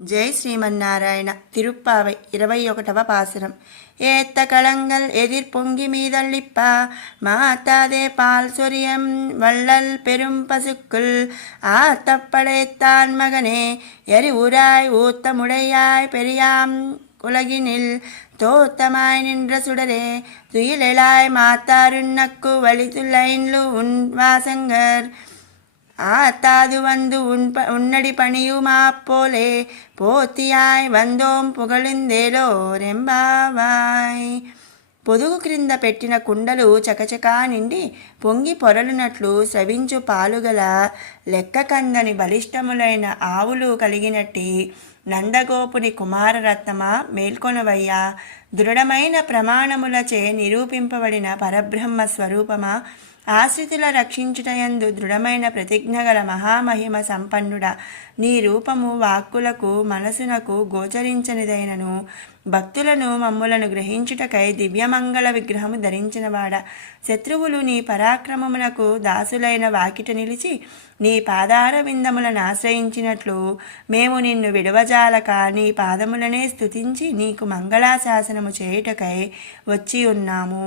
జై శ్రీమన్నారాయణ. తిరుప్పావై 21వ பாசுரம். ஏத்த களங்கள் எதிர் பொங்கி மீதள்ளிப்ப மாத்தாதே பால் சொரியம் வள்ளல் பெரும் பசுக்குள் ஆத்தப்படைத்தான் மகனே எரிவுராய் ஊத்தமுடையாய் பெரியாம் உலகினில் தோத்தமாய் நின்ற சுடரே துயிலெழாய் மாத்தாருன்னக்கு வழித்துள்ளைன்லு உன் வாசங்கர் ஆத்தாது வந்து உன்னடி பணியுமா போலே పోతియాయ్ వందోం పుగళిందేలో రెంబావాయ్. పొదుగు క్రింద పెట్టిన కుండలు చకచకా నిండి పొంగి పొరలునట్లు స్రవించు పాలుగల లెక్కకందని బలిష్టములైన ఆవులు కలిగినట్టి నందగోపుని కుమారరత్నమా మేల్కొనవయ్యా. దృఢమైన ప్రమాణములచే నిరూపింపబడిన పరబ్రహ్మ స్వరూపమా, ఆశ్రితుల రక్షించుటయందు దృఢమైన ప్రతిజ్ఞ గల మహామహిమ సంపన్నుడ, నీ రూపము వాక్కులకు మనసునకు గోచరించనిదైనను భక్తులను మమ్ములను గ్రహించుటకై దివ్యమంగళ విగ్రహము ధరించినవాడ, శత్రువులు నీ పరాక్రమమునకు దాసులైన వాకిట నిలిచి నీ పాదార విందములను ఆశ్రయించినట్లు మేము నిన్ను విడవజాలక నీ పాదములనే స్తుతించి నీకు మంగళాశాసనము చేయుటకై వచ్చి ఉన్నాము.